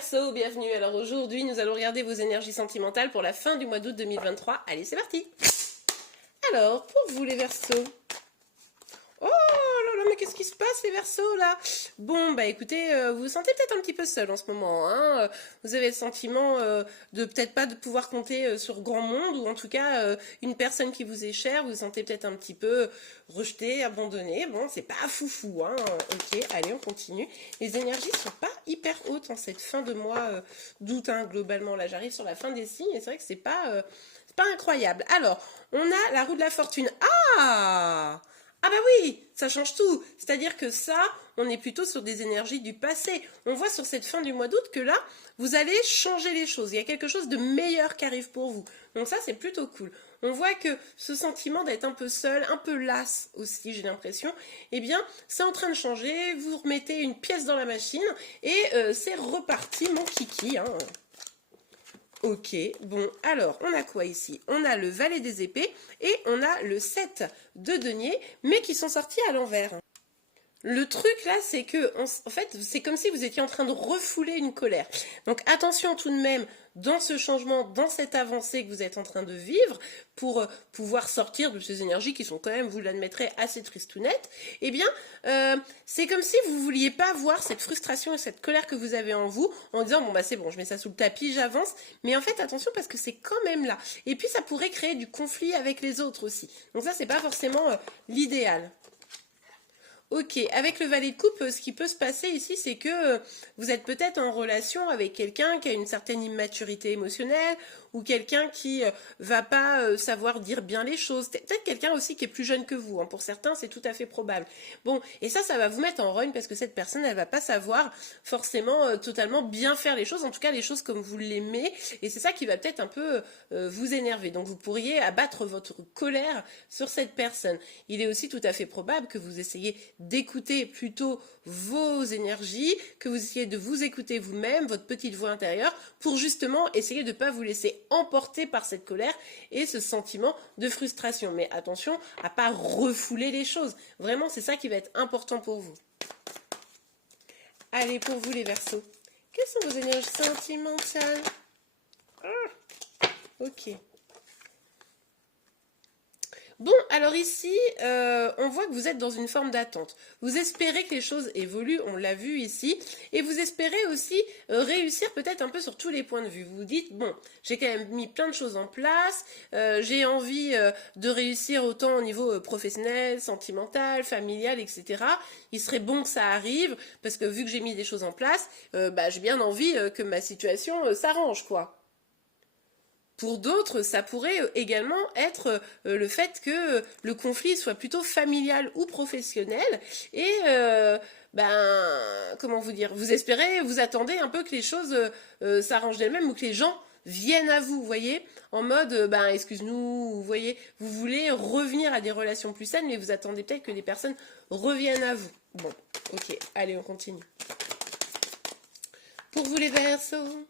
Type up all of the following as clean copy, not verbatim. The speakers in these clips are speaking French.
Verseaux, bienvenue. Alors aujourd'hui, nous allons regarder vos énergies sentimentales pour la fin du mois d'août 2023. Allez, c'est parti. Alors, pour vous les Verseaux. Oh là là, mais qu'est-ce qui se passe les Verseaux là? Bon, bah écoutez, vous vous sentez peut-être un petit peu seul en ce moment, hein. Vous avez le sentiment de peut-être pas de pouvoir compter sur grand monde, ou en tout cas une personne qui vous est chère, vous vous sentez peut-être un petit peu rejeté, abandonné. Bon, c'est pas foufou, hein. Ok, allez, on continue. Les énergies sont pas hyper hautes en cette fin de mois d'août, hein, globalement. Là, j'arrive sur la fin des signes et c'est vrai que c'est pas incroyable. Alors, on a la roue de la fortune. Ah bah oui, ça change tout. C'est-à-dire que ça, on est plutôt sur des énergies du passé. On voit sur cette fin du mois d'août que là, vous allez changer les choses. Il y a quelque chose de meilleur qui arrive pour vous. Donc ça, c'est plutôt cool. On voit que ce sentiment d'être un peu seul, un peu lasse aussi, j'ai l'impression, eh bien, c'est en train de changer. Vous remettez une pièce dans la machine et c'est reparti, mon kiki, hein. Ok, bon, alors, on a quoi ici? On a le valet des épées et on a le 7 de denier, mais qui sont sortis à l'envers. Le truc là, c'est que, en fait, c'est comme si vous étiez en train de refouler une colère. Donc attention tout de même, dans ce changement, dans cette avancée que vous êtes en train de vivre, pour pouvoir sortir de ces énergies qui sont quand même, vous l'admettrez, assez tristounettes, eh bien, c'est comme si vous ne vouliez pas voir cette frustration et cette colère que vous avez en vous, en disant, bon bah c'est bon, je mets ça sous le tapis, j'avance, mais en fait, attention, parce que c'est quand même là. Et puis, ça pourrait créer du conflit avec les autres aussi. Donc ça, c'est pas forcément l'idéal. Ok, avec le valet de coupe, ce qui peut se passer ici, c'est que vous êtes peut-être en relation avec quelqu'un qui a une certaine immaturité émotionnelle, ou quelqu'un qui va pas savoir dire bien les choses. Peut-être quelqu'un aussi qui est plus jeune que vous, hein. Pour certains, c'est tout à fait probable. Bon, et ça va vous mettre en rogne parce que cette personne, elle va pas savoir forcément totalement bien faire les choses, en tout cas les choses comme vous l'aimez, et c'est ça qui va peut-être un peu vous énerver. Donc vous pourriez abattre votre colère sur cette personne. Il est aussi tout à fait probable que vous essayiez d'écouter plutôt vos énergies, que vous essayez de vous écouter vous-même, votre petite voix intérieure, pour justement essayer de ne pas vous laisser emporter par cette colère et ce sentiment de frustration. Mais attention à ne pas refouler les choses. Vraiment, c'est ça qui va être important pour vous. Allez, pour vous les Verseaux, quelles sont vos énergies sentimentales? Ok. Bon, alors ici, on voit que vous êtes dans une forme d'attente. Vous espérez que les choses évoluent, on l'a vu ici, et vous espérez aussi réussir peut-être un peu sur tous les points de vue. Vous vous dites, bon, j'ai quand même mis plein de choses en place, j'ai envie de réussir autant au niveau professionnel, sentimental, familial, etc. Il serait bon que ça arrive, parce que vu que j'ai mis des choses en place, j'ai bien envie que ma situation s'arrange, quoi. Pour d'autres, ça pourrait également être le fait que le conflit soit plutôt familial ou professionnel et comment vous dire, vous espérez, vous attendez un peu que les choses s'arrangent d'elles-mêmes ou que les gens viennent à vous, vous voyez, en mode excuse-nous, vous voyez, vous voulez revenir à des relations plus saines, mais vous attendez peut-être que les personnes reviennent à vous. Bon, ok, allez, on continue. Pour vous les Verseaux.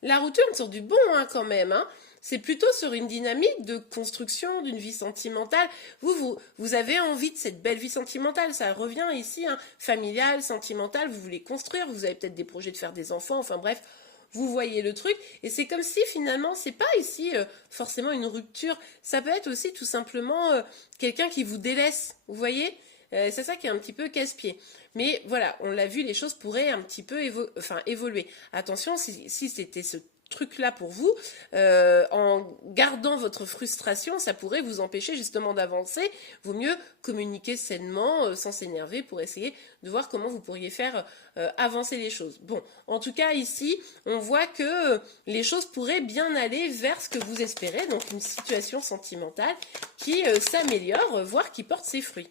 La roue tourne sur du bon, hein, quand même, hein. C'est plutôt sur une dynamique de construction d'une vie sentimentale. Vous avez envie de cette belle vie sentimentale. Ça revient ici, hein, familiale, sentimentale. Vous voulez construire. Vous avez peut-être des projets de faire des enfants. Enfin bref, vous voyez le truc. Et c'est comme si finalement, c'est pas ici forcément une rupture. Ça peut être aussi tout simplement quelqu'un qui vous délaisse. Vous voyez ? C'est ça qui est un petit peu casse-pied. Mais voilà, on l'a vu, les choses pourraient un petit peu évoluer. Attention, si c'était ce truc-là pour vous, en gardant votre frustration, ça pourrait vous empêcher justement d'avancer. Vaut mieux communiquer sainement, sans s'énerver, pour essayer de voir comment vous pourriez faire avancer les choses. Bon, en tout cas ici, on voit que les choses pourraient bien aller vers ce que vous espérez, donc une situation sentimentale qui s'améliore, voire qui porte ses fruits.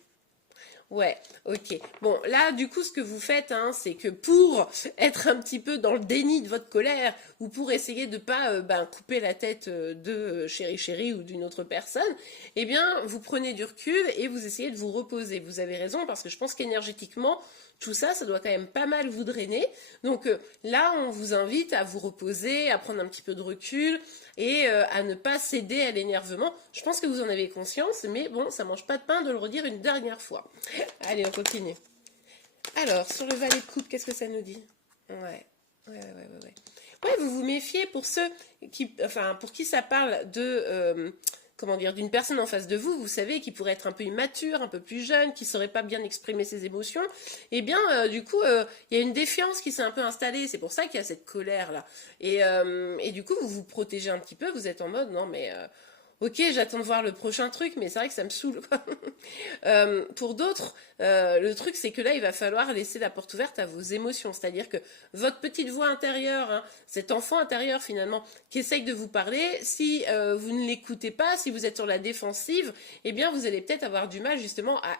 Ouais, ok. Bon, là, du coup, ce que vous faites, hein, c'est que pour être un petit peu dans le déni de votre colère, ou pour essayer de pas couper la tête de Chéri Chéri ou d'une autre personne, eh bien, vous prenez du recul et vous essayez de vous reposer. Vous avez raison, parce que je pense qu'énergétiquement, tout ça, ça doit quand même pas mal vous drainer. Donc là, on vous invite à vous reposer, à prendre un petit peu de recul et à ne pas céder à l'énervement. Je pense que vous en avez conscience, mais bon, ça mange pas de pain de le redire une dernière fois. Allez, on continue. Alors, sur le valet de coupe, qu'est-ce que ça nous dit? Ouais. Ouais. Ouais, vous vous méfiez pour ceux pour qui ça parle comment dire, d'une personne en face de vous, vous savez, qui pourrait être un peu immature, un peu plus jeune, qui saurait pas bien exprimer ses émotions. Eh bien, du coup, il y a une défiance qui s'est un peu installée. C'est pour ça qu'il y a cette colère là. Et du coup, vous vous protégez un petit peu. Vous êtes en mode, non mais ok, j'attends de voir le prochain truc, mais c'est vrai que ça me saoule, quoi. Pour d'autres, le truc, c'est que là, il va falloir laisser la porte ouverte à vos émotions. C'est-à-dire que votre petite voix intérieure, hein, cet enfant intérieur, finalement, qui essaye de vous parler, si vous ne l'écoutez pas, si vous êtes sur la défensive, eh bien, vous allez peut-être avoir du mal, justement, à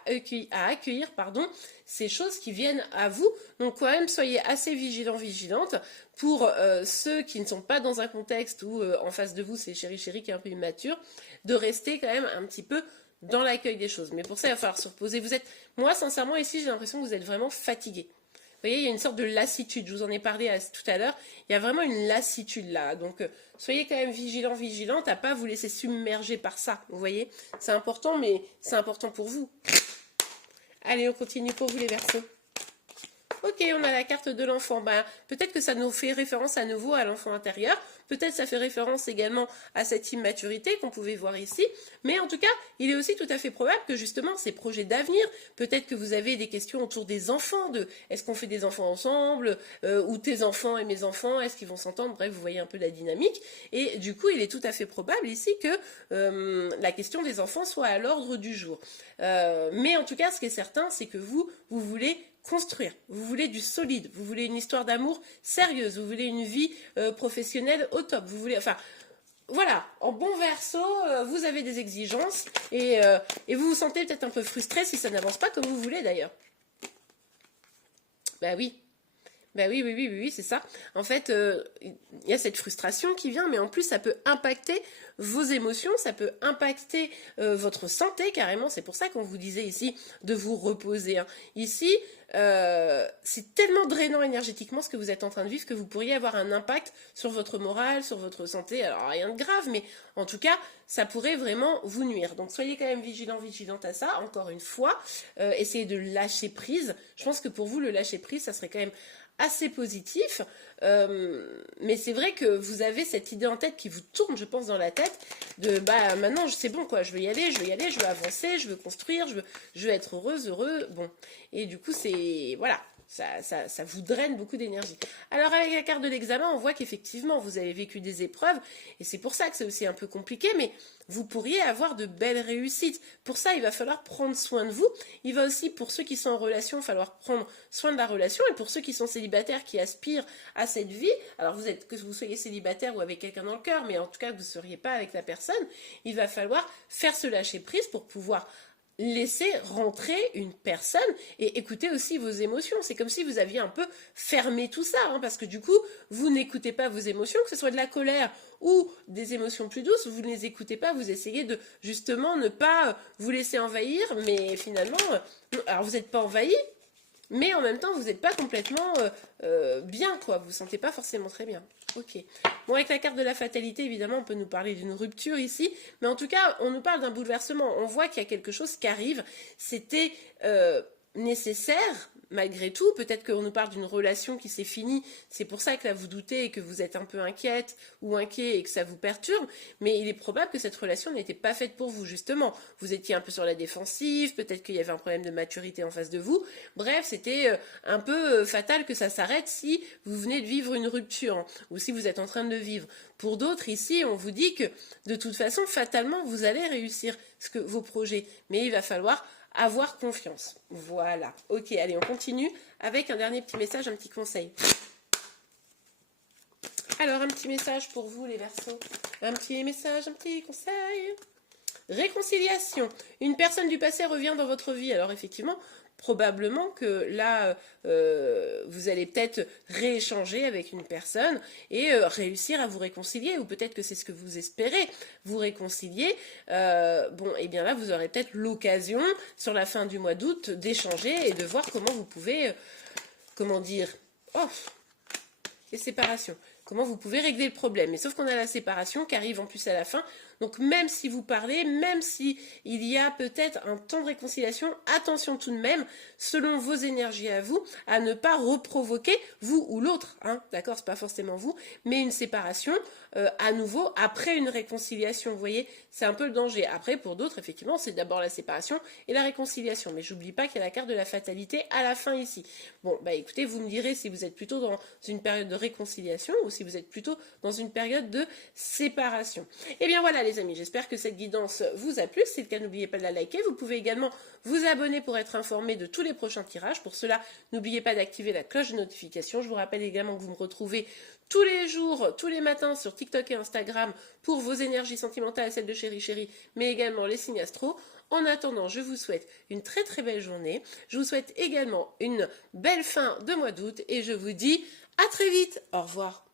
accueillir, pardon, ces choses qui viennent à vous. Donc, quand même, soyez assez vigilante pour ceux qui ne sont pas dans un contexte où en face de vous c'est chéri qui est un peu immature, de rester quand même un petit peu dans l'accueil des choses. Mais pour ça, il va falloir se reposer. Moi sincèrement ici, j'ai l'impression que vous êtes vraiment fatigué. Vous voyez, il y a une sorte de lassitude, je vous en ai parlé tout à l'heure, il y a vraiment une lassitude là, donc soyez quand même vigilante à pas vous laisser submerger par ça, vous voyez, c'est important, mais c'est important pour vous. Allez, on continue pour vous les Verseaux. Ok, on a la carte de l'enfant. Ben, peut-être que ça nous fait référence à nouveau à l'enfant intérieur. Peut-être ça fait référence également à cette immaturité qu'on pouvait voir ici. Mais en tout cas, il est aussi tout à fait probable que justement ces projets d'avenir, peut-être que vous avez des questions autour des enfants, de est-ce qu'on fait des enfants ensemble, ou tes enfants et mes enfants, est-ce qu'ils vont s'entendre? Bref, vous voyez un peu la dynamique. Et du coup, il est tout à fait probable ici que la question des enfants soit à l'ordre du jour. Mais en tout cas, ce qui est certain, c'est que vous voulez construire, vous voulez du solide, vous voulez une histoire d'amour sérieuse, vous voulez une vie professionnelle au top, vous voulez, enfin, voilà, en bon Verseau, vous avez des exigences et vous vous sentez peut-être un peu frustré si ça n'avance pas comme vous voulez d'ailleurs. Bah oui. Oui, c'est ça. En fait, il y a cette frustration qui vient, mais en plus, ça peut impacter vos émotions, ça peut impacter votre santé carrément. C'est pour ça qu'on vous disait ici de vous reposer, hein. Ici, c'est tellement drainant énergétiquement ce que vous êtes en train de vivre que vous pourriez avoir un impact sur votre morale, sur votre santé. Alors, rien de grave, mais en tout cas, ça pourrait vraiment vous nuire. Donc, soyez quand même vigilante à ça. Encore une fois, essayez de lâcher prise. Je pense que pour vous, le lâcher prise, ça serait quand même assez positif, mais c'est vrai que vous avez cette idée en tête qui vous tourne, je pense, dans la tête, de bah maintenant c'est bon quoi, je veux y aller, je veux avancer, je veux construire, je veux être heureux, bon, et du coup c'est, voilà, ça vous draine beaucoup d'énergie. Alors avec la carte de l'examen, on voit qu'effectivement vous avez vécu des épreuves, et c'est pour ça que c'est aussi un peu compliqué, mais vous pourriez avoir de belles réussites. Pour ça, il va falloir prendre soin de vous. Il va aussi, pour ceux qui sont en relation, falloir prendre soin de la relation. Et pour ceux qui sont célibataires, qui aspirent à cette vie, alors que vous soyez célibataire ou avec quelqu'un dans le cœur, mais en tout cas que vous ne seriez pas avec la personne, il va falloir faire ce lâcher prise pour pouvoir laisser rentrer une personne et écouter aussi vos émotions. C'est comme si vous aviez un peu fermé tout ça, hein, parce que du coup, vous n'écoutez pas vos émotions, que ce soit de la colère ou des émotions plus douces, vous ne les écoutez pas, vous essayez de justement ne pas vous laisser envahir, mais finalement, alors vous n'êtes pas envahi, mais en même temps, vous n'êtes pas complètement bien, quoi. Vous ne vous sentez pas forcément très bien. Ok. Bon, avec la carte de la fatalité, évidemment, on peut nous parler d'une rupture ici, mais en tout cas, on nous parle d'un bouleversement. On voit qu'il y a quelque chose qui arrive. C'était nécessaire, malgré tout. Peut-être qu'on nous parle d'une relation qui s'est finie. C'est pour ça que là, vous doutez et que vous êtes un peu inquiète ou inquiet et que ça vous perturbe. Mais il est probable que cette relation n'était pas faite pour vous, justement. Vous étiez un peu sur la défensive. Peut-être qu'il y avait un problème de maturité en face de vous. Bref, c'était un peu fatal que ça s'arrête si vous venez de vivre une rupture, hein, ou si vous êtes en train de le vivre. Pour d'autres, ici, on vous dit que de toute façon, fatalement, vous allez réussir vos projets. Mais il va falloir avoir confiance. Voilà. Ok, allez, on continue avec un dernier petit message, un petit conseil. Alors, un petit message pour vous, les Verseaux. Un petit message, un petit conseil. Réconciliation. Une personne du passé revient dans votre vie. Alors, effectivement, probablement que là, vous allez peut-être rééchanger avec une personne et réussir à vous réconcilier, ou peut-être que c'est ce que vous espérez, vous réconcilier. Bon, et bien là, vous aurez peut-être l'occasion, sur la fin du mois d'août, d'échanger et de voir comment vous pouvez, comment dire, les séparations. Comment vous pouvez régler le problème. Mais sauf qu'on a la séparation qui arrive en plus à la fin. Donc même si vous parlez, même si il y a peut-être un temps de réconciliation, attention tout de même, selon vos énergies à vous, à ne pas reprovoquer, vous ou l'autre, hein, d'accord, c'est pas forcément vous, mais une séparation à nouveau après une réconciliation, vous voyez, c'est un peu le danger. Après, pour d'autres, effectivement, c'est d'abord la séparation et la réconciliation, mais j'oublie pas qu'il y a la carte de la fatalité à la fin ici. Bon, bah écoutez, vous me direz si vous êtes plutôt dans une période de réconciliation ou si vous êtes plutôt dans une période de séparation. Et bien voilà les amis, j'espère que cette guidance vous a plu. Si c'est le cas, n'oubliez pas de la liker. Vous pouvez également vous abonner pour être informé de tous les prochains tirages. Pour cela, n'oubliez pas d'activer la cloche de notification. Je vous rappelle également que vous me retrouvez tous les jours, tous les matins sur TikTok et Instagram pour vos énergies sentimentales, celles de Chéri Chéri, mais également les signes astro. En attendant, je vous souhaite une très très belle journée. Je vous souhaite également une belle fin de mois d'août et je vous dis à très vite. Au revoir.